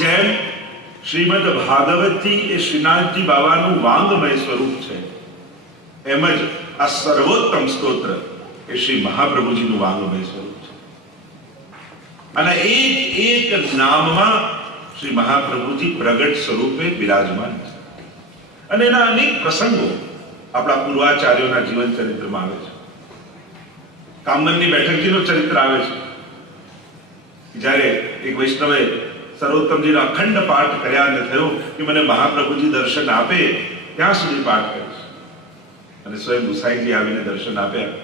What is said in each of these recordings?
જેમ શ્રીમદ ભાગવતજી એ શ્રીનાથજી બાબાનું વાંગમય સ્વરૂપ છે, એમ જ આ સર્વોત્તમ સ્તોત્ર એ શ્રી મહાપ્રભુજીનું વાંગમય સ્વરૂપ છે. અને એક એક નામમાં શ્રી મહાપ્રભુજી પ્રગટ સ્વરૂપે બિરાજમાન છે. અને એના અનેક પ્રસંગો આપણા પૂર્વાચાર્યોના જીવન ચરિત્રમાં આવે છે. કામનની બેઠકજીનો ચરિત્ર આવે છે. જ્યારે એક વૈષ્ણવે સર્વોત્તમજીનો અખંડ પાઠ કર્યા અને થયું કે મને મહાપ્રભુજી દર્શન આપે ત્યાં સુધી પાઠ કરીશ. અને સ્વયં ગુસાઈજી આવીને દર્શન આપ્યા,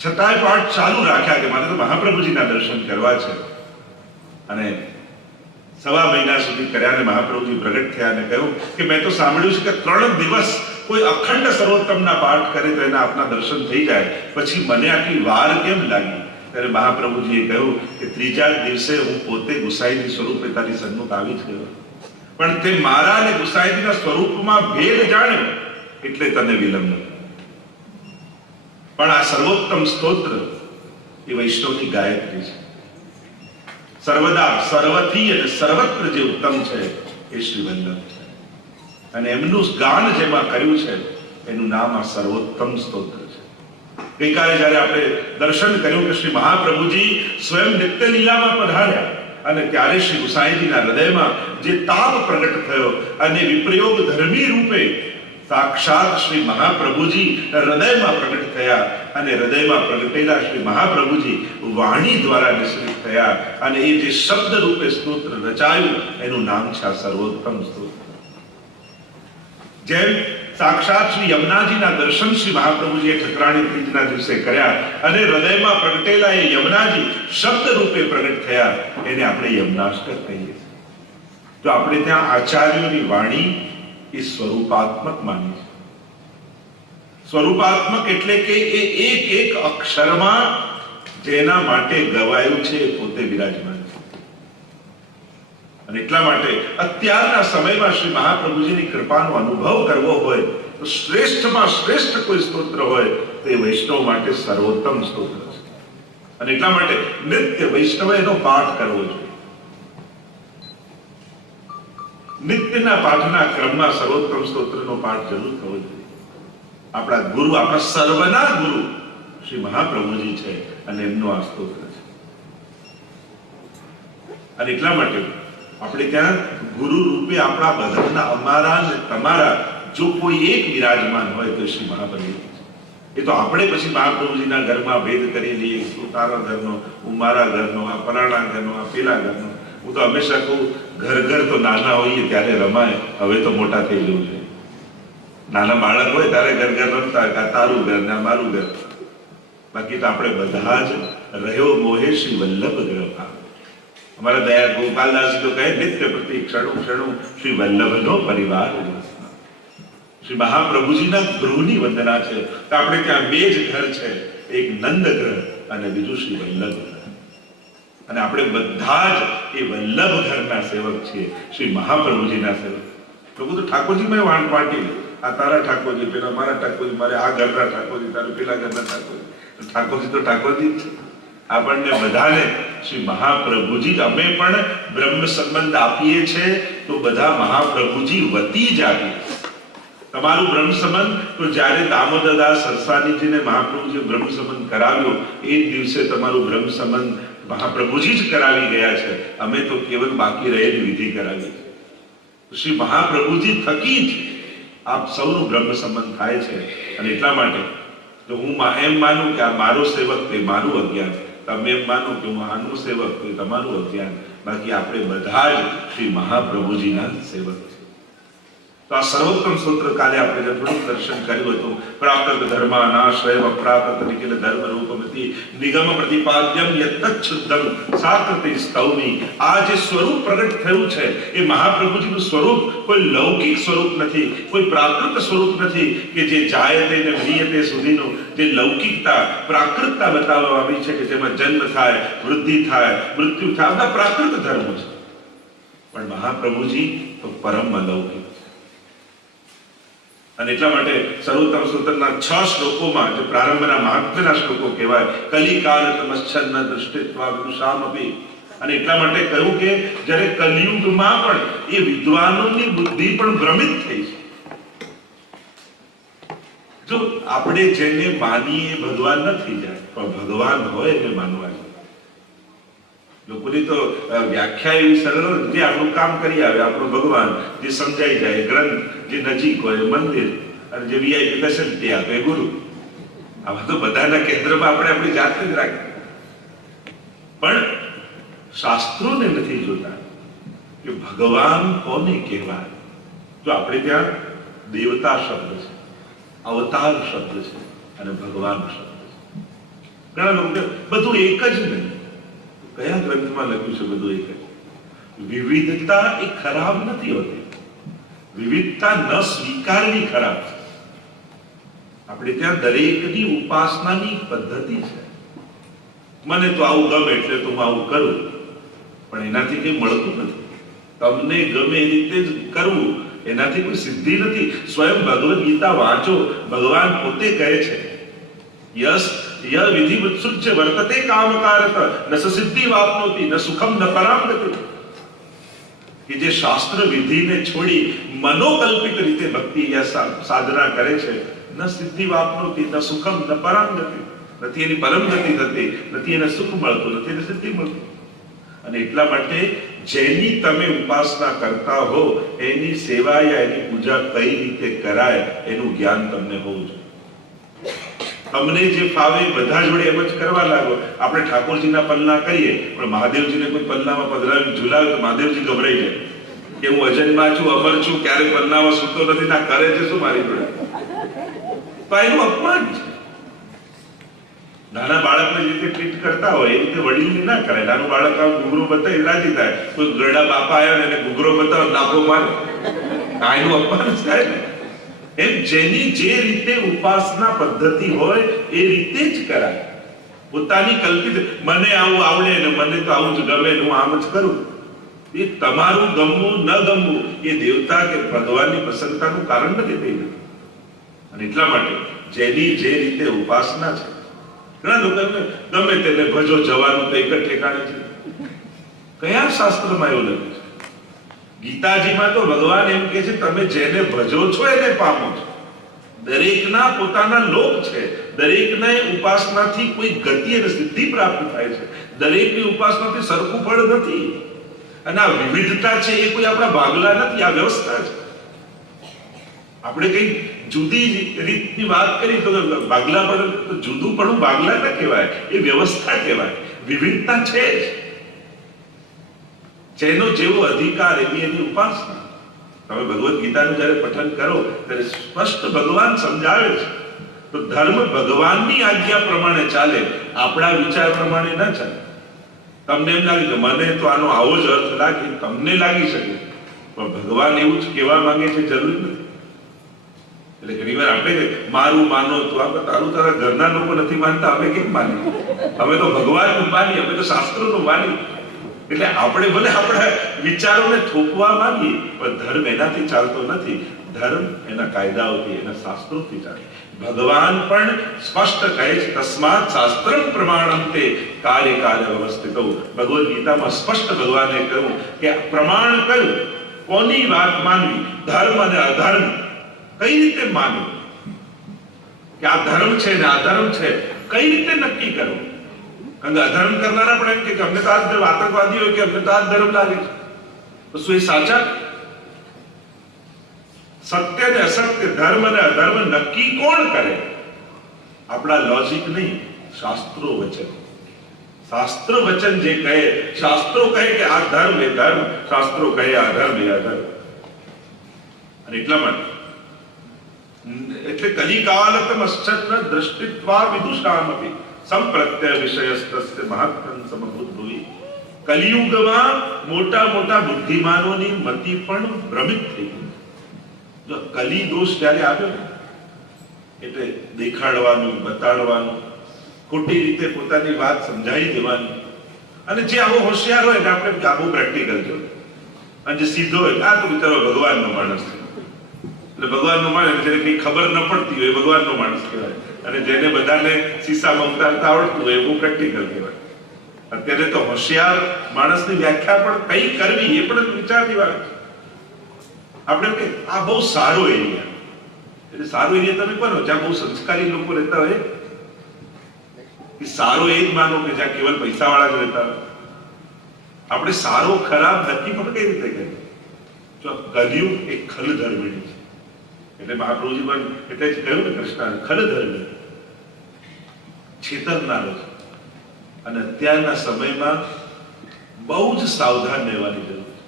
છતાંય પાઠ ચાલુ રાખ્યા કે મારે તો મહાપ્રભુજીના દર્શન કરવા છે. અને સવા મહિના સુધી કર્યા અને મહાપ્રભુજી પ્રગટ થયા અને કહ્યું કે મેં તો સાંભળ્યું છે કે 3 દિવસ કોઈ અખંડ સર્વોત્તમના પાઠ કરે તો એના આપના દર્શન થઈ જાય, પછી મને આટલી વાર કેમ લાગી? ત્યારે મહાપ્રભુજીએ કહ્યું કે 3જા દિવસે હું પોતે ગુસાઈજી સ્વરૂપે તારી સન્મુખ આવી જ ગયો, પણ તે મારા અને ગુસાઈજીના સ્વરૂપમાં ભેદ જાણ્યો એટલે તને વિલંબ. પણ આ સર્વોત્તમ સ્તોત્ર એ વૈષ્ણવની ગાયત્રી છે. સર્વદા સર્વથી અને સર્વત્ર જે ઉત્તમ છે એ શ્રી વલ્લભ છે. અને એમનું ગાન જેમાં કર્યું છે એનું નામ આ સર્વોત્તમ સ્તોત્ર છે. ગઈકાલે જ્યારે આપણે દર્શન કર્યું કે શ્રી મહાપ્રભુજી સ્વયં નિત્ય લીલામાં પધાર્યા અને ત્યારે શ્રી ગુસાઈજીના હૃદયમાં જે તાપ પ્રગટ થયો અને વિપ્રયોગ ધર્મી રૂપે સાક્ષાત શ્રી મહાપ્રભુજી હૃદયમાં પ્રગટ થયા અને હૃદયમાં પ્રગટેલા શ્રી મહાપ્રભુજી વાણી દ્વારા નિશ્ચિત થયા અને એ જે શબ્દ રૂપે સ્તોત્ર રચાયું એનું નામ છે આ સર્વોત્તમ સ્તોત્ર. જેમ સાક્ષાત શ્રી યમુનાજીના દર્શન શ્રી મહાપ્રભુજીએ ઠકરાણી ત્રીજના દિવસે કર્યા અને હૃદયમાં પ્રગટેલા એ યમુનાજી શબ્દ રૂપે પ્રગટ થયા, એને આપણે યમુનાષ્ટક કહીએ. તો આપણે ત્યાં આચાર્યોની વાણી એ સ્વરૂપાત્મક માની છે. સ્વરૂપાત્મક એટલે કે એ એક એક અક્ષરમાં જેના માટે ગવાયું છે એ પોતે વિરાજમાન છે. અને એટલા માટે અત્યારના સમયમાં શ્રી મહાપ્રભુજીની કૃપાનો અનુભવ કરવો હોય તો શ્રેષ્ઠમાં શ્રેષ્ઠ કોઈ સ્તોત્ર હોય તો એ વૈષ્ણવ માટે સર્વોત્તમ સ્તોત્ર છે. અને એટલા માટે નિત્ય વૈષ્ણવે એનો પાઠ કરવો જોઈએ. નિત્યના પાઠના ક્રમમાં સર્વોત્તમ સ્તોત્રનો પાઠ જરૂર થવો જોઈએ. આપણા ગુરુ, આપણા સર્વના ગુરુ શ્રી મહાપ્રભુજી છે અને એમનો આ સ્તોત્ર છે. અને એટલા માટે આપણે ત્યાં ગુરુ રૂપે આપણા બધાના, અમારા અને તમારા જો કોઈ એક વિરાજમાન હોય તો શ્રી મહાપ્રભુજી છે. એ તો આપણે પછી મહાપ્રભુજીના ઘરમાં ભેદ કરી લઈએ, તું તારા ઘરનો, હું મારા ઘરનો, આ પરાણા ઘરનો, આ પેલા ઘરનો. હું તો હંમેશા કહું, ઘર તો નાના હોઈએ ત્યારે રમાય, હવે તો મોટા થઈ જવું છે. નાના બાળક હોય ત્યારે ઘર રમતા, તારું ઘર ને મારું ઘર. બાકી તો આપણે બધા જ રહ્યો મોહે શ્રી વલ્લભ ગ્રહ. અમારા દયા ગોપાલદાસજી તો કહે, નિત્ય પ્રતિ ક્ષણું ક્ષણું શ્રી વલ્લભનો પરિવાર. શ્રી મહાપ્રભુજીના ગૃહની વંદના છે. તો આપણે ત્યાં 2 જ ઘર છે, એક નંદ ગ્રહ અને બીજું શ્રી વલ્લભ ગ્રહ. અને આપણે બધા જ એ વલ્લભ ઘરના સેવક છીએ, શ્રી મહાપ્રભુજીના સેવક. લોકો તો ઠાકોરજીમાં વાંટ વાંટી, આ તારા ઠાકોરજી, પેલા મારા ઠાકોરજી, મારે આ ઘરના ઠાકોરજી, તારું પેલા ઘરના ઠાકોરજી. ઠાકોરજી તો ઠાકોરજી જ છે. આપણને બધાને શ્રી મહાપ્રભુજી, અમે પણ બ્રહ્મ સંબંધ આપીએ છીએ તો બધા મહાપ્રભુજી વતી જ આપીએ. તમારું બ્રહ્મ સંબંધ તો જ્યારે દામોદરદાસ સરસાનીજીને મહાપ્રભુજીએ બ્રહ્મ સંબંધ કરાવ્યો એ જ દિવસે તમારું બ્રહ્મ સંબંધ મહાપ્રભુજી જ કરાવી ગયા છે. અમે તો કેવલ બાકી રહેલી વિધિ કરાવી છે. શ્રી મહાપ્રભુજી થકી જ આપ સૌનું બ્રહ્મ સંબંધ થાય છે. અને એટલા માટે જો હું એમ માનું કે આ મારો સેવક તે મારું અજ્ઞાન, તમે એમ માનો કે હું આનું સેવક તે તમારું અજ્ઞાન, બાકી આપણે બધા જ શ્રી મહાપ્રભુજીના સેવક છે. તો આ સર્વોત્તમ સ્તોત્ર કાલે આપણે થોડુંક દર્શન કર્યું હતું. પ્રાકૃત ધર્માનાશ્રય પ્રાકૃત નિખિલ ધર્મ રૂપમતી નિગમ પ્રતિપાદ્યમ યત્તચ્છુદ્ધમ સાકૃતિ સ્તૌમી. આ જે સ્વરૂપ પ્રગટ થયું છે એ મહાપ્રભુજીનું સ્વરૂપ કોઈ લૌકિક સ્વરૂપ નથી, કોઈ પ્રાકૃત સ્વરૂપ નથી કે જે જાયતે ને મ્રિયતે સુધીનું જે લૌકિકતા, પ્રાકૃતતા બતાવવામાં આવી છે કે જેમાં જન્મ થાય, વૃદ્ધિ થાય, મૃત્યુ થાય, બધા પ્રાકૃત ધર્મો છે. પણ મહાપ્રભુજી તો પરમ અલૌકિક. અને એટલા માટે સર્વોત્તમ સ્તોત્રના 6 શ્લોકોમાં જે પ્રારંભના મહાત્મ્યના શ્લોકો કહેવાય, કલિકાલ તમશ્ચન્ન દૃષ્ટિત્વા વિદુષામપી અને એટલા માટે કહ્યું કે જ્યારે કલિયુગમાં પણ એ વિદ્વાનોની બુદ્ધિ પણ ભ્રમિત થઈ છે. જો આપણે જેને માનીએ ભગવાન નથી જાય, પણ ભગવાન હોય એને માનવા છે. લોકોની તો વ્યાખ્યા એવી સરળ હોય, જે આપણું કામ કરી આવે આપણો ભગવાન, જે સમજાઈ જાય ગ્રંથ, જે નજીક હોય મંદિર, અને જે વીઆઈપી ફેસિલિટી આપે ગુરુ. આવા તો બધાના કેન્દ્રમાં આપણે આપણી જાતને જ રાખીએ. પણ શાસ્ત્રોને નથી જોતા કે ભગવાન કોને કહેવાય. તો આપણે ત્યાં દેવતા શબ્દ છે, અવતાર શબ્દ છે, અને ભગવાન શબ્દ છે. ઘણા લોકો બધું એક જ નહીં. કયા ગ્રંથમાં લખ્યું છે બધું એક જ? વિવિધતા એ ખરાબ નથી હોતી, વિવિધતા ન સ્વીકારવી ખરાબ છે. આપણે ત્યાં દરેકની ઉપાસનાની પદ્ધતિ છે. મને તો આવું ગમે એટલે તો હું આવું કરું, પણ એનાથી કંઈ મળતું નથી. તમને ગમે એ રીતે જ કરવું, એનાથી કોઈ સિદ્ધિ નથી. સ્વયં ભગવદ ગીતા વાંચો, ભગવાન પોતે કહે છે યસ ય વિધિ ઉત્સુચ્ય વર્તતે કામકારક ન સિદ્ધિ વાપ્નોતિ ન સુખમ ન પરામ ગતિ. કે જે શાસ્ત્ર વિધિને છોડી મનોકલ્પિત રીતે ભક્તિ યા સાધના કરે છે, ન સિદ્ધિ વાપ્નોતિ ન સુખમ ન પરામ ગતિ. નથી એની પરમ ગતિ થતી, નથી એને સુખ મળતું, નથી એને સિદ્ધિ મળતું. અને એટલા માટે જેની તમે ઉપાસના કરતા હો એની સેવા યા એની પૂજા કઈ રીતે કરાય એનું જ્ઞાન તમને હોવું જોઈએ. તમને જે ફાવે બધા જોડે એમ જ કરવા લાગો. આપણે ઠાકોરજીના પલ્લા કરીએ, પણ મહાદેવજીને કોઈ પલ્લામાં પધરાવી ઝુલાવે તો મહાદેવજી ગભરાઈ જાય કે હું અજન્મા છું, અમર છું, ક્યારે પલ્લામાં સૂતો નથી, ના કરે છે શું મારી જોડે. તો એનું અપમાન છે. નાના બાળકને જે રીતે ટ્રીટ કરતા હોય એ રીતે વડીલને ના કરાય. નાનું બાળક આમ ઘૂઘરો બતાવી રાજી થાય, કોઈ ગરડા બાપા આવ્યા ને એને ઘૂઘરો બતાવો નાખો મારે, આ એનું અપમાન જ થાય ને. એમ જેની જે રીતે ઉપાસના પદ્ધતિ હોય એ રીતે જ કરાય. પોતાની કલ્પિત મને આવું આવડે ને મને તો આવું જ ગમે હું આમ જ કરું, એ તમારું ગમવું ન ગમવું એ દેવતા કે ભગવાનની પ્રસન્નતાનું કારણ નથી થઈ ગયું. અને એટલા માટે જેની જે રીતે ઉપાસના છે, ઘણા લોકો ગમે તેને ભજો જવાનું તો એક જ ઠેકાણે છે. કયા શાસ્ત્રમાં એવું લખ્યું છે? ગીતાજીમાં તો ભગવાન એમ કહે છે તમે જેને ભજો છો એને પામો છો. દરેકના પોતાના લોક છે, દરેકને ઉપાસનાથી કોઈ ગતિ અને સિદ્ધિ પ્રાપ્ત થાય છે. દરેકની ઉપાસનાથી સરખું ફળ નથી. અને આ વિવિધતા છે એ કોઈ આપણા ભાગલા નથી, આ વ્યવસ્થા છે. આપણે કઈ જુદી રીતની વાત કરી તો ભાગલા પણ જુદું પણ ભાગલા ન કહેવાય, એ વ્યવસ્થા કહેવાય. વિવિધતા છે જ. જેનો જેવો અધિકાર એવી એની ઉપાસના. તમે ભગવદ ગીતાનું જ્યારે પઠન કરો ત્યારે સ્પષ્ટ ભગવાન સમજાવે છે. તો ધર્મ ભગવાનની આજ્ઞા પ્રમાણે ચાલે, આપણા વિચાર પ્રમાણે ન ચાલે. તમને એમ લાગે કે મને તો આનો આવો જ અર્થ લાગે, તમને લાગી શકે, પણ ભગવાન એવું જ કહેવા માંગે છે જરૂરી નથી. એટલે ઘણી વાર આપણે મારું માનો તો આપણે તારું તારા ઘરના લોકો નથી માનતા, અમે કેમ માનીએ? અમે તો ભગવાનનું માનીએ, અમે તો શાસ્ત્રોનું માનીએ. એટલે આપણે ભલે આપણા વિચારોને થોપવા માંગીએ, પણ ધર્મ એનાથી ચાલતો નથી. ધર્મ એના કાયદાઓથી, એના શાસ્ત્રોથી ચાલે. ભગવાન પણ સ્પષ્ટ કહે છે તસ્માત શાસ્ત્રમ પ્રમાણમ તે કાર્ય કાર્ય વ્યવસ્થિતો. ભગવદ ગીતામાં સ્પષ્ટ ભગવાને કહ્યું કે પ્રમાણ કયું, કોની વાત માનવી, ધર્મ અને અધર્મ કઈ રીતે માનવું, કે આ ધર્મ છે ને આ ધર્મ છે, કઈ રીતે નક્કી કરવું. કારણ કે અધર્મ કરનારા પણ એમ કે અમને તો આ ધર્મ, આતંકવાદી હોય કે અમને તો આ ધર્મ લાગે છે, તો શું એ સાચા? સત્ય ને અસત્ય, ધર્મ અને અધર્મ નક્કી કોણ કરે? આપણા લોજિક નહીં, શાસ્ત્રો વચન. શાસ્ત્ર વચન જે કહે, શાસ્ત્રો કહે કે આ ધર્મ એ ધર્મ, શાસ્ત્રો કહે આ ધર્મ એ અધર્મ. અને એટલા માટે એટલે કલિકાલતમ અશ્ચન્ન દ્રષ્ટિત્વા વિદુષામપી સંપ્રત્ય વિષયસ્તસ્ય મહાત્મન સમબુદ્ધુઈ. કલિયુગમાં મોટા મોટા બુદ્ધિમાનોની મતિ પણ ભ્રમિત થઈ ગઈ. જો કલી દોષ જ્યારે આવ્યો એટલે દેખાડવાનું, બતાડવાનું, ખોટી રીતે પોતાની વાત સમજાવી દેવાની. અને જે આવો હોશિયાર હોય ને આપણે આબુ પ્રેક્ટિકલ જો, અને જે સીધો હોય આ તો બિચારો ભગવાનનો માણસ છે. એટલે ભગવાનનો માણસ જેને કઈ ખબર ન પડતી હોય ભગવાનનો માણસ કહેવાય, અને જેને બધાને શીશામાં ઉતારતા આવડતું હોય એ બહુ પ્રેક્ટિકલ કહેવાય. અત્યારે તો હોશિયાર માણસની વ્યાખ્યા પણ કઈ કરવી એ પણ વિચારની વાત છે. આપણે કે આ બહુ સારો એરિયા, એટલે સારો એરિયા તમે કહો જ્યાં બહુ સંસ્કારી લોકો રહેતા હોય, કે સારો એ જ માનો કે જ્યાં કેવલ પૈસાવાળા જ રહેતા હોય. આપણે સારો ખરાબ નક્કી પણ કઈ રીતે કરીએ? જો કલયુગ એક ખલધર્મિણી છે, એટલે મહાપ્રભુજી પણ એટલે જ કહ્યું ને કૃષ્ણ ખલધર્મી છેતરનારો છે. અને અત્યારના સમયમાં બહુ જ સાવધાન રહેવાની જરૂર છે.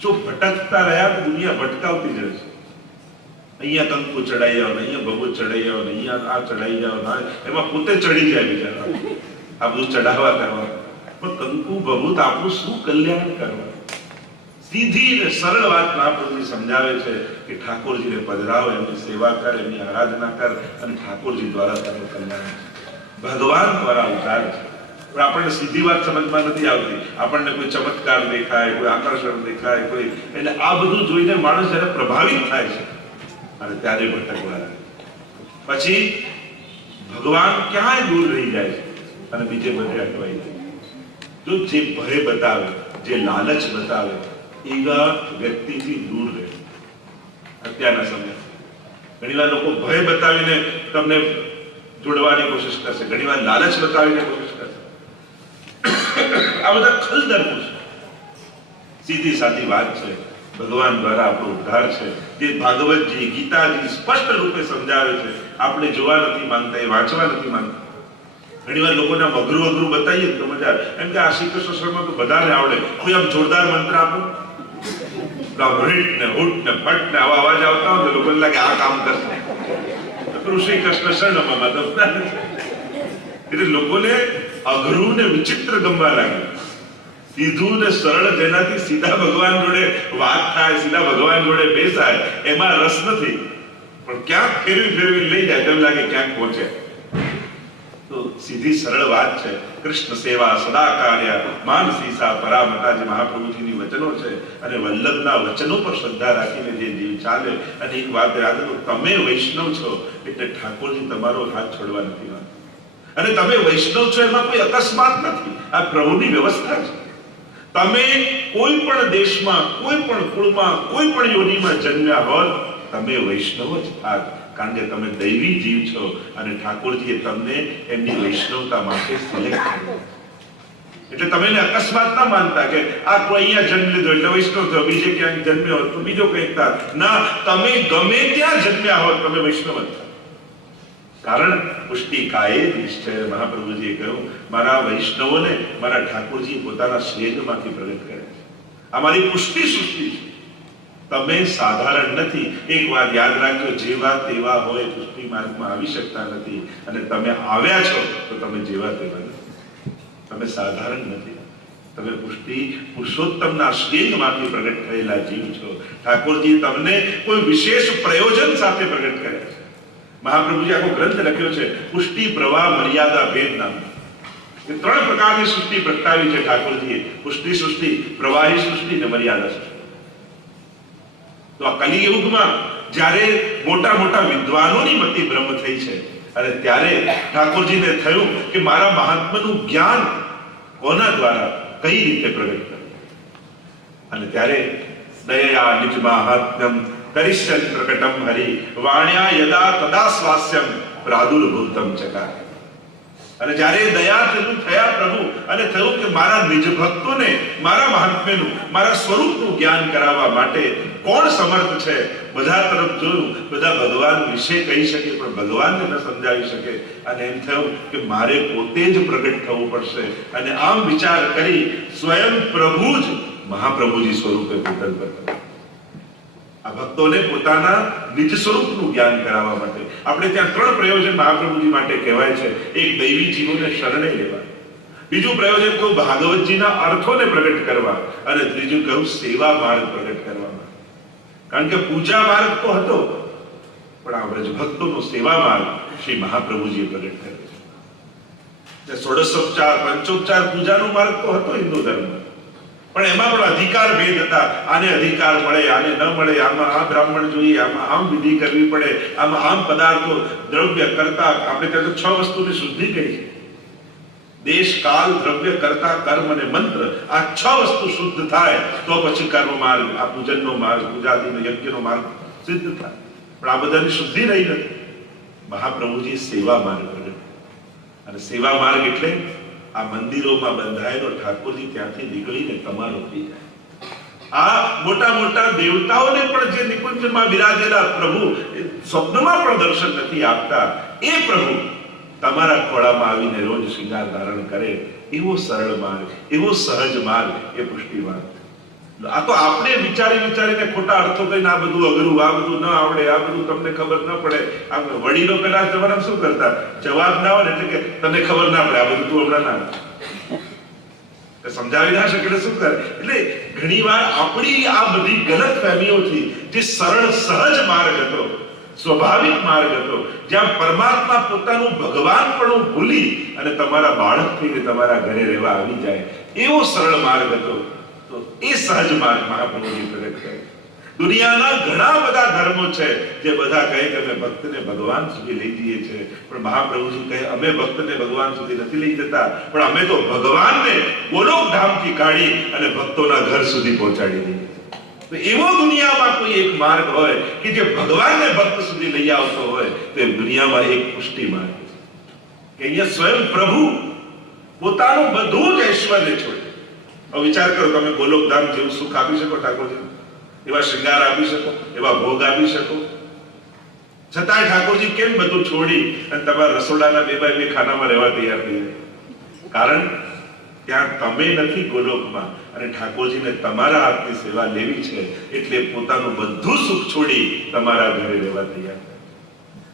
જો ભટકતા રહ્યા તો દુનિયા ભટકાવતી જ રહેશે. અહીંયા કંકુ ચડાઈ જાવ, અહીંયા ભગવત ચડાઈ જાવ, અહીંયા આ ચડાઈ જાવ, એમાં પોતે ચડી જાય બિચારા આ બધું ચડાવવા કરવા. પણ કંકુ ભગવત આપણું શું કલ્યાણ કરવા? સીધી ને સરળ વાત મહાપ્રભુજી સમજાવે છે કે ઠાકોરજીને પધરાવ, એમની સેવા કર, એમની આરાધના કર, અને ઠાકોરજી દ્વારા તારું કલ્યાણ, ભગવાન દ્વારા ઉદ્ધાર છે. પણ આપણને સીધી વાત સમજમાં નથી આવતી. આપણને કોઈ ચમત્કાર દેખાય, કોઈ આકર્ષણ દેખાય, કોઈ એટલે આ બધું જોઈને માણસ જયારે પ્રભાવિત થાય છે અને ત્યારે ભટકવા લાગે. પછી ભગવાન ક્યાંય દૂર રહી જાય છે અને બીજે બધે અટવાઈ જાય. જો જે ભય બતાવે, જે લાલચ બતાવે, એવા વ્યક્તિથી દૂર રહે. અત્યારના સમય ઘણી વાર લોકો ભય બતાવીને તમને જોડવાની કોશિશ કરશે, ઘણી વાર લાલચ બતાવીને કોશિશ કરશે. આ બધા ખલધર્મો છે. સીધી સાદી વાત છે, ભગવાન દ્વારા આપણો ઉદ્ધાર છે. જે ભાગવતજી, ગીતાજી સ્પષ્ટ રૂપે સમજાવે છે. આપણે જોવા નથી માંગતા, એ વાંચવા નથી માંગતા. ઘણી વાર લોકોને અઘરું અઘરું બતાવીએ તો મજા આવે. એમ કે આ શ્રી કૃષ્ણ શર્મા તો બધાને આવડે, કોઈ આમ જોરદાર મંત્ર આપો, ને હુટ ને ફટ ને આવા અવાજ આવતા હોય તો લોકોને લાગે આ કામ કરશે. શ્રી કૃષ્ણ શરણમાં તો એટલે લોકોને અઘરું ને વિચિત્ર ગમવા લાગે. સીધું ને સરળ, જેનાથી સીધા ભગવાન જોડે વાત થાય, સીધા ભગવાન જોડે બેસાય, એમાં રસ નથી. પણ ક્યાંક ફેરવી ફેરવી લઈ જાય તેમ લાગે ક્યાંક પહોંચે. તો સીધી સરળ વાત છે. કૃષ્ણ સેવા સદા કાર્ય માનસી સા પરામતા, જે મહાપ્રભુજીની વચનો છે. અને વલ્લભના વચનો પર શ્રદ્ધા રાખીને જે જીવ ચાલે. અને એક વાત યાદ રાખો, તમે વૈષ્ણવ છો એટલે ઠાકોરજી તમારો હાથ છોડવા નથી માંગતા. અને તમે વૈષ્ણવ છો એમાં કોઈ અકસ્માત નથી, આ પ્રભુની વ્યવસ્થા છે. તમે કોઈ પણ દેશમાં, કોઈ પણ કુળમાં, કોઈ પણ યોનિમાં જન્મ્યા હોત, તમે વૈષ્ણવ જ થાત. કારણ કે તમે દૈવી જીવ છો અને ઠાકોરજીએ તમને એમની વૈષ્ણવતા માટે સિલેક્ટ કર્યા. એટલે તમે અકસ્માત ના માનતા કે આ કોઈ અહીંયા જન્મ લીધો એટલે વૈષ્ણવ થયો, બીજે ક્યાંક જન્મ્યો હોત તો બીજો કંઈક થાત. ના, તમે ગમે ત્યાં જન્મ્યા હોત તમે વૈષ્ણવ જ થાત. કારણ પુષ્ટિકાએ નિશ્ચય, મહાપ્રભુજીએ કહ્યું મારા વૈષ્ણવોને મારા ઠાકોરજી પોતાના સ્નેહમાંથી પ્રગટ કરે છે. આ મારી પુષ્ટિ સૃષ્ટિ છે. તમે સાધારણ નથી. એક વાત યાદ રાખજો, જેવા તેવા હોય પુષ્ટિ માર્ગમાં આવી શકતા નથી. અને તમે આવ્યા છો તો તમે જેવા તેવા નથી, તમે સાધારણ નથી. તમે પુષ્ટિ પુરુષોત્તમના સ્નેહમાંથી પ્રગટ થયેલા જીવ છો. ઠાકોરજી તમને કોઈ વિશેષ પ્રયોજન સાથે પ્રગટ કર્યા છે. મહાપ્રભુજી આખો ગ્રંથ લખ્યો છે પુષ્ટિ, પ્રવાહ, મર્યાદા, ભેદ નામ. એ ત્રણ પ્રકારની સૃષ્ટિ પ્રગટાવી છે ઠાકોરજીએ. પુષ્ટિ સૃષ્ટિ, પ્રવાહી સૃષ્ટિ અને મર્યાદા સૃષ્ટિ. તો આ કલિયુગમાં જ્યારે મોટા મોટા વિદ્વાનોની મતિ બ્રહ્મ થઈ છે અને ત્યારે ઠાકોરજીને થયું કે મારા મહાત્માનું જ્ઞાન કોના દ્વારા કઈ રીતે પ્રગટ કરવું. અને ત્યારે દયા નિજ મહાત્મ્યમ કરિષ્યન પ્રકટમ હરિ વાણ્યા યદા તદા સ્વાસ્યમ પ્રાદુર્ભૂતમ ચકાર. અને જ્યારે દયા થયા પ્રભુ અને થયું કે મારા નિજ ભક્તોને મારા મહાત્મ્યનું, મારા સ્વરૂપનું જ્ઞાન કરાવવા માટે કોણ સમર્થ છે. બધા તરફ જોયું, બધા ભગવાન વિશે કહી શકે પણ ભગવાનને ન સમજાવી શકે. અને એમ થયું કે મારે પોતે જ પ્રગટ થવું પડશે. અને આમ વિચાર કરી સ્વયં પ્રભુ જ મહાપ્રભુજી સ્વરૂપે પોતાનું પ્રગટ. આ ભક્તોને પોતાના નિજ સ્વરૂપનું જ્ઞાન કરાવવા માટે. આપણે ત્યાં ત્રણ પ્રયોજન મહાપ્રભુજી માટે કહેવાય છે. એક દૈવી જીવોને શરણે લેવા, બીજું પ્રયોજન કહું ભાગવતજીના અર્થોને પ્રગટ કરવા, અને ત્રીજું કહું સેવા માર્ગ પ્રગટ કરવા. કારણ કે પૂજા માર્ગ તો હતો પણ આ વ્રજ ભક્તોનો સેવા માર્ગ શ્રી મહાપ્રભુજીએ પ્રગટ કર્યો છે. ષોડશોપચાર, પંચોપચાર પૂજાનો માર્ગ તો હતો હિન્દુ ધર્મ, પણ એમાં પણ અધિકાર ભેદ હતા. આને અધિકાર મળે, આને ન મળે, આમાં આ બ્રાહ્મણ જોઈએ, આમાં આમ વિધિ કરવી પડે, આમાં આમ પદાર્થો દ્રવ્ય કરતા. આપણે ત્યાં તો 6 વસ્તુની શુદ્ધિ કહી છે. દેશ, કાલ, દ્રવ્ય, કર્તા, કર્મ અને મંત્ર, આ 6 વસ્તુ શુદ્ધ થાય તો પછી કર્મ માર્ગ, આ પૂજનનો માર્ગ, પૂજાદિનો યજ્ઞનો માર્ગ સિદ્ધ થાય. પણ આ બધાની શુદ્ધિ રહી નથી. મહાપ્રભુજી સેવા માર્ગ પ્રગટ, અને સેવા માર્ગ એટલે આ મંદિરોમાં બંધાયેલો ઠાકોરજી ત્યાંથી નીકળીને તમારો થઈ જાય. આ મોટા મોટા દેવતાઓને પણ જે નિકુંજમાં બિરાજેલા પ્રભુ સ્વપ્નમાં પણ દર્શન નથી આપતા, એ પ્રભુ તમારા ખોળામાં આવીને રોજ શૃંગાર ધારણ કરે, એવો સરળ માર્ગ, એવો સહજ માર્ગ એ પુષ્ટિ માર્ગ. આ તો આપણે વિચારીને ખોટા અર્થો કહીને આ બધું અઘરું, આ બધું ન આવડે, આ બધું તમને ખબર ન પડે. આમ વડીલો પેલા જમાનામાં શું કરતા, જવાબ ના હોય એટલે કે તને ખબર ના પડે, આ બધું તું હમણાં ના સમજાવી ના શકે શું કરે. એટલે ઘણીવાર આપણી આ બધી ગલત ફહેમીઓથી જે સરળ સહજ માર્ગ હતો, સ્વાભાવિક માર્ગ હતો, જ્યાં પરમાત્મા પોતાનું ભગવાન પણ ભૂલી અને તમારા બાળક થઈને તમારા ઘરે રહેવા આવી જાય, એવો સરળ માર્ગ હતો. તો એ સહજ માર્ગ મહાપ્રભુજી પ્રગટ કરે. દુનિયાના ઘણા બધા ધર્મો છે જે બધા કહે કે અમે ભક્તને ભગવાન સુધી લઈ જઈએ છીએ, પણ મહાપ્રભુજી કહે અમે ભક્તને ભગવાન સુધી નથી લઈ જતા, પણ અમે તો ભગવાનને ગોલોક ધામથી કાઢી અને ભક્તોના ઘર સુધી પહોંચાડી દઈએ. તો એવો દુનિયામાં કોઈ એક માર્ગ હોય કે જે ભગવાનને ભક્ત સુધી લઈ આવતો હોય, તો એ દુનિયામાં એક પુષ્ટિ માર્ગ છે કે અહીંયા સ્વયં પ્રભુ પોતાનું બધું જ ઐશ્વર્ય છોડે. હવે વિચાર કરો, તમે ગોલોક ધામ જેવું સુખ આપી શકો ઠાકોરજી, એવા શૃંગાર આપી શકો, એવા ભોગ આપી શકો, છતાંય ઠાકોરજી કેમ બધું છોડી અને તમારા રસોડાના 2 બાય 2 ખાનામાં રહેવા તૈયાર થઈ જાય? કારણ ત્યાં તમે નથી ગોલોકમાં, અને ઠાકોરજીને તમારા હાથની સેવા લેવી છે, એટલે પોતાનું બધું સુખ છોડી તમારા ઘરે રહેવા તૈયાર.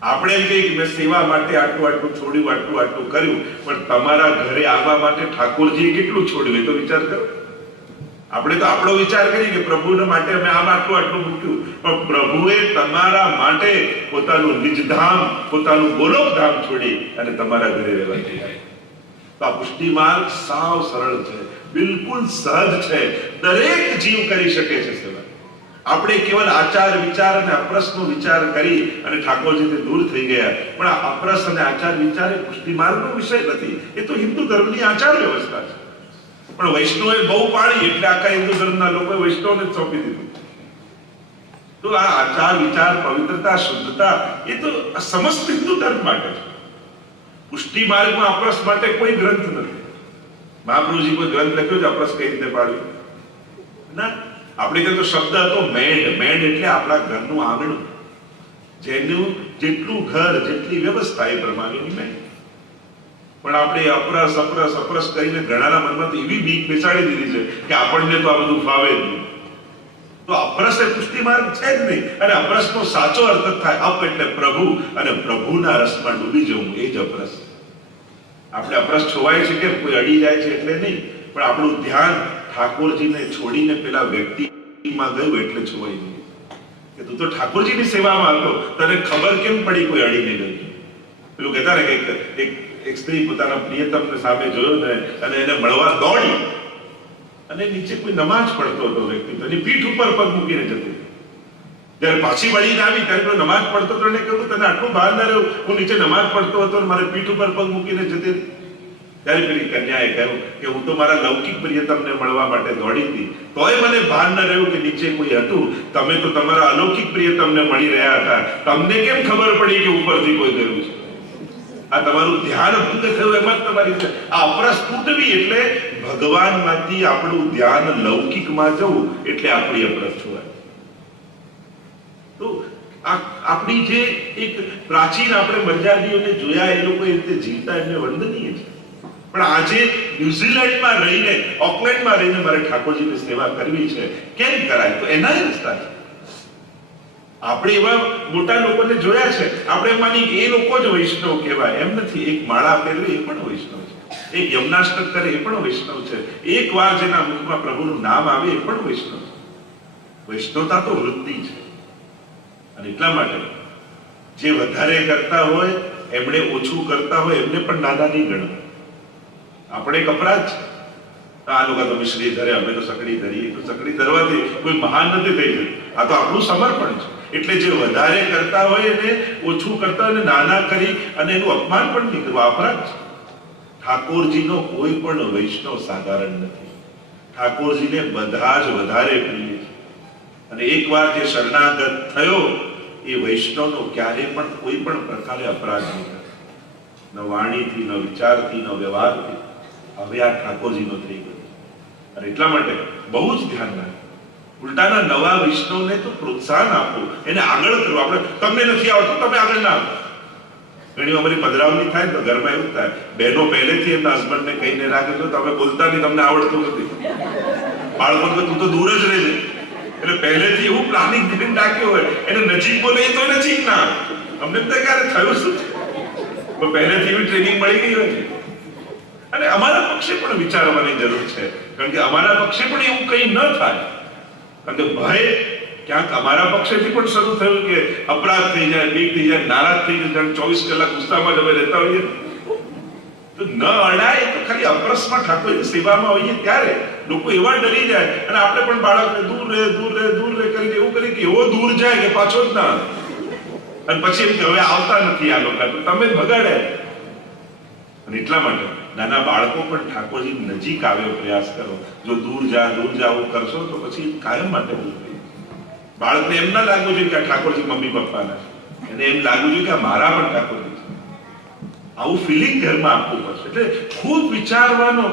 આપણે એમ કહીએ કે મેં સેવા માટે આટલું છોડ્યું, આટલું કર્યું, પણ તમારા ઘરે આવવા માટે ઠાકોરજીએ કેટલું છોડ્યું એ તો વિચાર કરો. આપણે તો આપણો વિચાર કરીએ કે પ્રભુને માટે અમે આટલું મૂક્યું, પણ પ્રભુએ તમારા માટે પોતાનું નિજધામ, પોતાનું ગોલોક ધામ છોડી અને તમારા ઘરે રહેવા તૈયાર. તો આ પુષ્ટિ માર્ગ સાવ સરળ છે, બિલકુલ સહજ છે, દરેક જીવ કરી શકે છે સેવા. આપણે કેવલ આચાર વિચાર અને અપ્રસનો વિચાર કરી અને ઠાકોરજીથી દૂર થઈ ગયા, પણ આ અપ્રસ અને આચાર વિચાર એ પુષ્ટિ માર્ગનો વિષય નથી, એ તો હિન્દુ ધર્મની આચાર વ્યવસ્થા છે. પણ વૈષ્ણવે બહુ પાડી એટલે આખા હિન્દુ ધર્મના લોકોએ વૈષ્ણવને જ સોંપી દીધું. તો આ આચાર વિચાર, પવિત્રતા, શુદ્ધતા એ તો સમસ્ત હિન્દુ ધર્મ માટે છે. પુષ્ટિ માર્ગમાં અપ્રસ માટે કોઈ ગ્રંથ નથી. મહાપ્રભુજી કોઈ ગ્રંથ લખ્યો છે અપ્રસ કઈ રીતે પાડ્યું? ના. આપણે ત્યાં તો શબ્દ હતો મેડ એટલે આપણા ઘરનું આંગણું, જેનું જેટલું ઘર, જેટલી વ્યવસ્થા એ પ્રમાણેની મેડ. પણ આપણે અપરસ કરીને ઘણાના મનમાં તો એવી બીક બેસાડી દીધી છે કે આપણને તો આ બધું ફાવે જ નહીં. તો અપરસ એ પુષ્ટિ માર્ગ છે જ નહીં. અને અપરસનો સાચો અર્થ થાય અપ એટલે પ્રભુ, અને પ્રભુના રસમાં ડૂબી જવું, એ જ અપરસ. આપણે અપરસ છોવાય છે કે કોઈ અડી જાય છે એટલે નહીં, પણ આપણું ધ્યાન ઠાકોરજીને છોડીને પેલા વ્યક્તિમાં ગયું એટલે છોવાઈ ગયું. કે તું તો ઠાકોરજીની સેવામાં હતો, તને ખબર કેમ પડી કોઈ અડીને ગયું? પેલું કહેતા ને કે એક સ્ત્રી પોતાના પ્રિયતમને સામે જોયો ને અને એને મળવા દોડી, અને નીચે કોઈ નમાજ પડતો હતો વ્યક્તિ, એની પીઠ ઉપર પગ મૂકીને જતો. જયારે પાછી વળીને આવી ત્યારે કોઈ નમાજ પડતો હતો, એને કહ્યું તને આટલું ભાન ના રહ્યું, હું નીચે નમાજ પડતો હતો મારે પીઠ ઉપર પગ મૂકીને જતી. ત્યારે પેલી કન્યાએ કહ્યું કે હું તો મારા લૌકિક પ્રિયતમને મળવા માટે દોડી હતી, તોય મને ભાન ન રહ્યું કે નીચે કોઈ હતું. તમે તો તમારા અલૌકિક પ્રિયતમને મળી રહ્યા હતા, તમને કેમ ખબર પડી કે ઉપરથી કોઈ ગયું છે? આ તમારું ધ્યાન ભંગ થયું, એમાં તમારી આ અપરસ તૂટવી એટલે ભગવાનમાંથી આપણું ધ્યાન લૌકિકમાં જવું, એટલે આપણી અપરસ છોડાય. તો આપણી જે એક પ્રાચીન આપણે મર્યાદીઓને જોયા, એ લોકો એ રીતે જીવતા, એમને વંદનીય છે. પણ આજે ન્યુઝીલેન્ડમાં રહીને, ઓકલેન્ડમાં રહીને મારે ઠાકોરજીની સેવા કરવી છે, કેમ કરાય? તો એના જ રસ્તા છે. આપણે એવા મોટા લોકોને જોયા છે, આપણે માની એ લોકો જ વૈષ્ણવ કહેવાય એમ નથી. એક માળા પહેરવે એ પણ વૈષ્ણવ છે, એક યમનાષ્ટક કરે એ પણ વૈષ્ણવ છે, એક વાર જેના મુખમાં પ્રભુનું નામ આવે એ પણ વૈષ્ણવ છે. વૈષ્ણવતા તો વૃત્તિ છે. અને એટલા માટે જે વધારે કરતા હોય એમણે ઓછું કરતા હોય એમને પણ નાના નહીં ગણો. આપણે એક અપરાધ છે. આ લોકો તો મિશ્રી ધરે, અમે તો સકડી ધરીએ. તો સકડી ધરવાથી કોઈ મહાન નથી થઈ જતું. આ તો આપણું સમર્પણ છે. એટલે જે વધારે કરતા હોય એને ઓછું કરતા હોય, નાના કરી અને એનું અપમાન પણ નહીં કરવું, અપરાધ છે. ઠાકોરજીનો કોઈ પણ વૈષ્ણવ સાધારણ નથી. ઠાકોરજીને બધા જ વધારે પ્રિય છે. અને એકવાર જે શરણાગત થયો એ વૈષ્ણવનો ક્યારેય પણ કોઈ પણ પ્રકારે અપરાધ નહીં કરે, ન વાણીથી, ન વિચારથી, ન વ્યવહારથી. હવે આ ઠાકોરજીનો થઈ ગયો. અને એટલા માટે બહુ જ ધ્યાન રાખો. ઉલટાના નવા વૈષ્ણવને તો પ્રોત્સાહન આપો, એને આગળ કરો. આપણે તમને નથી આવડતું, તમે આગળ ના આવો. ઘણી અમારી પધરાવણી થાય તો ઘરમાં એવું થાય, બહેનો પહેલેથી એમના હસબન્ડને કહીને રાખે છે તમે બોલતા નહીં, તમને આવડતું નથી. બાળકો તું તો દૂર જ રહેજે. એટલે પહેલેથી એવું પ્લાનિંગ કરીને રાખ્યું હોય, એને નજીક બોલે તો નજીક ના આવે. અમને તો ક્યારે થયું શું છે, પહેલેથી એવી ટ્રેનિંગ મળી ગઈ હોય છે. અને અમારા પક્ષે પણ વિચારવાની જરૂર છે, કારણ કે અમારા પક્ષે પણ એવું કંઈ ન થાય. કારણ કે ભય ક્યાંક અમારા પક્ષેથી પણ શરૂ થયું કે અપરાધ થઈ જાય, બીક થઈ જાય, નારાજ થઈ જાય. 24 કલાક ગુસ્સામાં જ અમે રહેતા હોઈએ તો ન અડાય તો ખાલી અપરસમાં ઠાકોરની સેવામાં હોઈએ ત્યારે લોકો એવા ડરી જાય. અને આપણે પણ બાળકને દૂર રહે દૂર રહે દૂર રહે કરીને એવું કરી કે એવો દૂર જાય કે પાછો જ ના. અને પછી એમ કે હવે આવતા નથી આ લોકો, તો તમે જ બગાડ્યા. અને એટલા માટે નાના બાળકો પણ ઠાકોરજી નજીક આવ્યો પ્રયાસ કરો. જો દૂર જાવું કરશો તો પછી કાયમ માટે બાળકને એમ ના લાગવું જોઈએ કે આ ઠાકોરજી મમ્મી પપ્પાના, એને એમ લાગવું જોઈએ કે આ મારા પણ ઠાકોરજી છે. આવું ફિલિંગ ઘરમાં આપવું પડશે. એટલે ખૂબ વિચારવાનો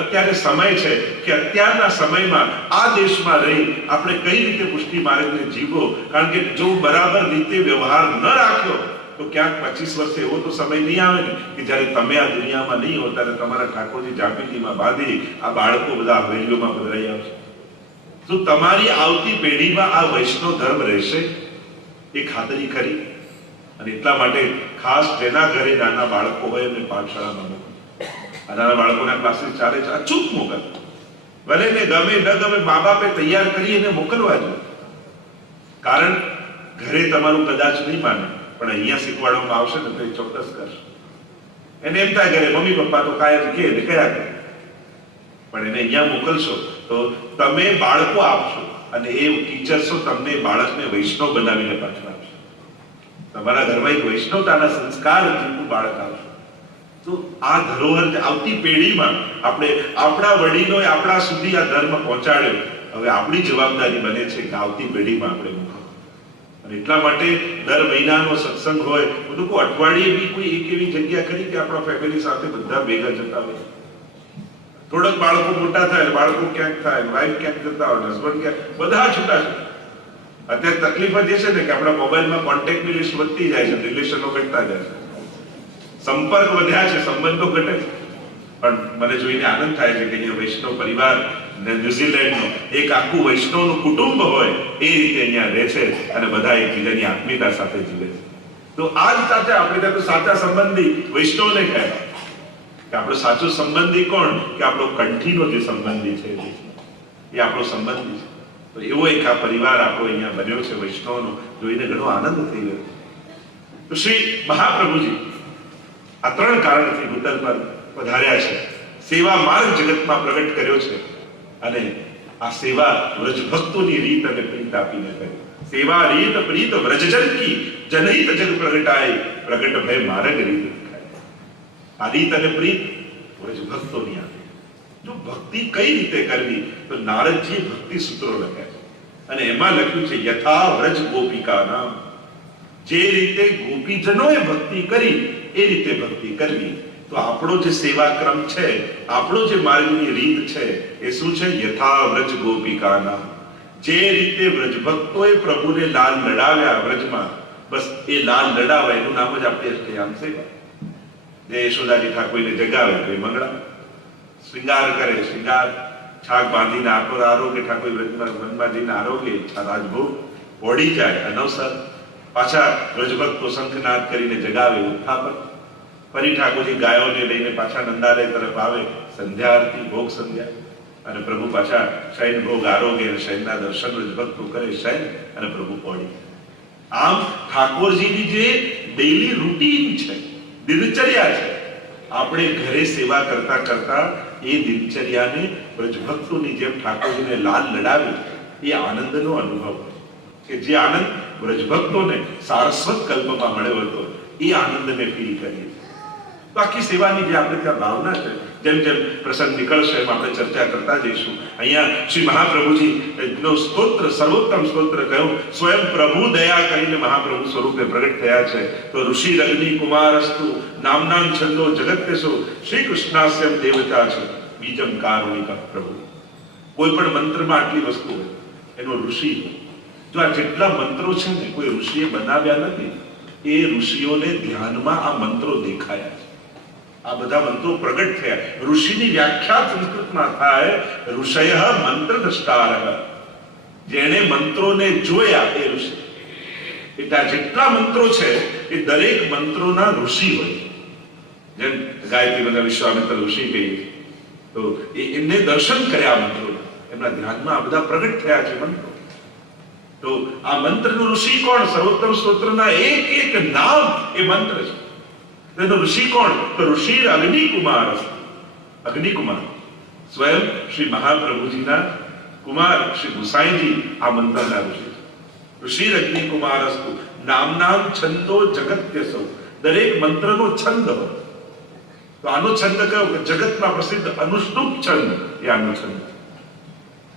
અત્યારે સમય છે કે અત્યારના સમયમાં આ દેશમાં રહી આપણે કઈ રીતે પુષ્ટિ માર્ગને જીવવો. કારણ કે જો બરાબર રીતે વ્યવહાર ન રાખ્યો તો ક્યાંક 25 વર્ષે એવો તો સમય નહીં આવે ને કે જ્યારે તમે આ દુનિયામાં નહીં હો ત્યારે તમારા ઠાકોરજી જાપીજીમાં બાંધી આ બાળકો બધા હવેલીઓમાં પધરાઈ આવશે. તો તમારી આવતી પેઢીમાં આ વૈષ્ણવ ધર્મ રહેશે એ ખાતરી ખરી. અને એટલા માટે ખાસ જેના ઘરે નાના બાળકો હોય એમને પાઠશાળામાં મોકલો. આ નાના બાળકોના ક્લાસીસ ચાલે છે, અચૂક મોકલો. ભલે ને ગમે ન ગમે મા બાપે તૈયાર કરી એને મોકલવા જોઈએ. કારણ ઘરે તમારું કદાચ નહીં માને પણ અહીંયા શીખવાડવામાં આવશે ને તો એ ચોક્કસ કરશે. એને એમ થાય ઘરે મમ્મી પપ્પા તો કાયમ કે કયા કરે, પણ એને અહીંયા મોકલશો તો તમે બાળકો આપશો અને એ ટીચર્સો તમને બાળકને વૈષ્ણવ બનાવીને પાછળ આપશે. તમારા ઘરમાં એક વૈષ્ણવતાના સંસ્કાર જીવતું બાળક આવશે. તો આ ધરોહર આવતી પેઢીમાં આપણે આપણા વડીલોએ આપણા સુધી આ ધર્મ પહોંચાડ્યો. હવે આપણી જવાબદારી બને છે કે આવતી પેઢીમાં આપણે મૂકો. અને એટલા માટે દર મહિનાનો સત્સંગ હોય, બધું કોઈ અઠવાડિયે બી કોઈ એક એવી જગ્યા કરી કે આપણા ફેમિલી સાથે બધા ભેગા જતા હોય. થોડાક બાળકો મોટા થાય, બાળકો ક્યાંક થાય, વાઈફ ક્યાંક જતા હોય, હસબન્ડ ક્યાંક, બધા છૂટા છે. અત્યારે તકલીફ જ છે ને કે આપણા મોબાઈલમાં કોન્ટેક્ટની લિસ્ટ વધતી જાય છે, રિલેશનો ઘટતા જાય છે, સંપર્ક વધ્યા છે, સંબંધો ઘટે છે. પણ મને જોઈને આનંદ થાય છે કે અહીંયા વૈષ્ણવ પરિવાર ન્યુઝીલેન્ડનો એક આખું વૈષ્ણવનું કુટુંબ હોય એ રીતે અહીંયા રહે છે અને બધા એકબીજાની આત્મીયતા સાથે જીવે છે. તો આ જ સાથે આપણે ત્યાં તો સાચા સંબંધી વૈષ્ણવને કહેવાય કે આપણો સાચો સંબંધી કોણ? કે આપણો કંઠીનો જે સંબંધી છે એ આપણો સંબંધી છે. તો એવો એક આ પરિવાર આપણો અહીંયા બન્યો છે વૈષ્ણવનો, જોઈને ઘણો આનંદ થઈ ગયો. તો શ્રી મહાપ્રભુજી આ 3 કારણથી ભૂતલ પર પધાર્યા છે. સેવા માર્ગ જગતમાં પ્રગટ કર્યો છે અને આ સેવા વ્રજ ભક્તોની રીત અને પ્રીત આપીને કરી. સેવા રીત પ્રીત વ્રજજન કી જનહિત જગ પ્રગટાય, પ્રગટ ભય માર્ગ રીત. આ રીત અને પ્રીત વ્રજ ભક્તોની આપી. જો ભક્તિ કઈ રીતે કરવી તો નારદજીએ ભક્તિ સૂત્રો લખ્યા છે અને એમાં લખ્યું છે યથા વ્રજ ગોપિકા નામ. જે રીતે ગોપીજનોએ ભક્તિ કરી એ રીતે ભક્તિ કરવી. તો આપણો જે સેવા ક્રમ છે, આપણો જે માર્ગની રીત છે એ શું છે? યથા વ્રજ ગોપિકા નામ. જે રીતે વ્રજ ભક્તોએ પ્રભુને લાલ લડાવ્યા વ્રજમાં, બસ એ લાલ લડાવ્યા એનું નામ જ આપણી અષ્ટયામ સેવા. જે યશોદાજી ઠાકોરને જગાવે તો એ મંગળા, શ્રૃંગાર કરે શ્રૃંગાર, છાક બાંધીને આખો આરોગ્ય ઠાકોર વ્રજમાં વનમાં જઈને આરોગ્ય ઈચ્છા રાજભોગ ઓડી જાય અનવસર, પાછા વ્રજભક્તો શંખનાદ કરીને જગાવે ઉત્થાપન, ફરી ઠાકોરજી ગાયોને લઈને પાછા નંદાલય તરફ આવે, સંધ્યા આરતી ભોગ સંધ્યા, અને પ્રભુ પાછા શયન ભોગ આરોગ્ય અને શયનના દર્શન વ્રજભક્તો કરે શયન અને પ્રભુ ઓડી. આમ ઠાકોરજીની જે ડેઈલી રૂટીન છે, દિનચર્યા છે, આપણે ઘરે સેવા કરતા કરતા એ દિનચર્યાને વ્રજભક્તોની જેમ ઠાકોરજીને લાલ લડાવી એ આનંદનો અનુભવ કે જે આનંદ વ્રજભક્તોને સારસ્વત કલ્પમાં મળ્યો હતો એ આનંદને ફીલ કરીએ. તો આખી સેવાની જે આપણે ત્યાં ભાવના છે, જેમ જેમ પ્રસંગ નીકળશે એમ આપણે ચર્ચા કરતા જઈશું. અહીંયા શ્રી મહાપ્રભુજી નો સ્તોત્ર, સર્વોત્તમ સ્તોત્ર કહ્યું, સ્વયં પ્રભુ દયા કરીને મહાપ્રભુ સ્વરૂપે પ્રગટ થયા છે. તો ઋષિ અગ્નિ કુમારસ્તુ નામનામ છંદો જગત્યસો શ્રી કૃષ્ણાસ્યમ દેવતા છે બીજમ કારુણિક પ્રભુ. કોઈ પણ મંત્રમાં આટલી વસ્તુ હોય એનો ઋષિ હોય. જો આ જેટલા મંત્રો છે ને કોઈ ઋષિએ બનાવ્યા નથી, એ ઋષિઓને ધ્યાનમાં આ મંત્રો દેખાયા છે. આ બધા મંત્રો પ્રગટ થયા. ઋષિની વ્યાખ્યા સંસ્કૃતમાં થાય ઋષય મંત્ર દ્રષ્ટારઃ. જેણે મંત્રોને જોયા એ ઋષિ. એટલે જેટલા મંત્રો છે એ દરેક મંત્રોના ઋષિ હોય. જેમ ગાયત્રી બધા વિશ્વામિત્ર ઋષિ કહીએ તો એમને દર્શન કર્યા મંત્રો, એમના ધ્યાનમાં આ બધા પ્રગટ થયા છે મંત્રો. તો આ મંત્રનું ઋષિ કોણ? સર્વોત્તમ સ્તોત્રના એક એક નામ એ મંત્ર છે. તેનો ઋષિ કોણ? તો ઋષિ અગ્નિકુમાર. અગ્નિકુમાર સ્વયં શ્રી મહાપ્રભુજીના કુમાર શ્રી ગુસાઈજી આ મંત્રના ઋષિ. ઋષિ અગ્નિકુમારસ્તુ નામનામ છંદો જગત્યસો. દરેક મંત્રનો છંદ હોય. તો આનો છંદ કયો? કે જગતમાં પ્રસિદ્ધ અનુષ્ટુપ છંદ એ આનો છંદ.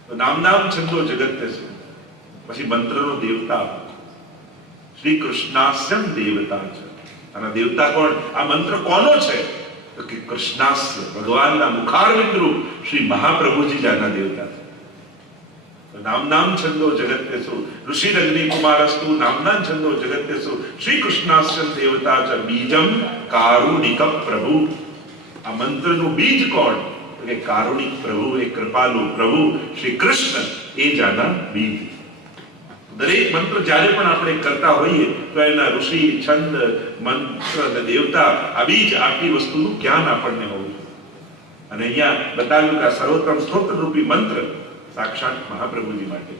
તો નામનામ છંદો જગત્યસો. પછી મંત્રનો દેવતા શ્રી કૃષ્ણાસ્યમ દેવતા છે. આના દેવતા કોણ? આ મંત્ર કોનો છે? તો કે કૃષ્ણાસ્ય, ભગવાનના મુખારવિંદ રૂપ શ્રી મહાપ્રભુજી જાના દેવતા છે. તો નામનામ છંદો જગત્યસો ઋષિ અગ્નિ કુમારસ્તુ નામનામ છંદો જગત્યસો શ્રી કૃષ્ણાસ્યમ દેવતા છે બીજમ કારુણિક પ્રભુ. આ મંત્રનું બીજ કોણ? તો કે કારુણિક પ્રભુ, એ કૃપાલુ પ્રભુ શ્રી કૃષ્ણ એ જાના બીજ. દરેક મંત્ર જ્યારે પણ આપણે કરતા હોઈએ તો એના ઋષિ, છંદ, મંત્ર અને દેવતા આ બીજ આટલી વસ્તુનું જ્ઞાન આપણને હોવું જોઈએ. અને અહીંયા બતાવ્યું કે આ સર્વોત્તમ સ્તોત્ર રૂપી મંત્ર સાક્ષાત મહાપ્રભુજી માટે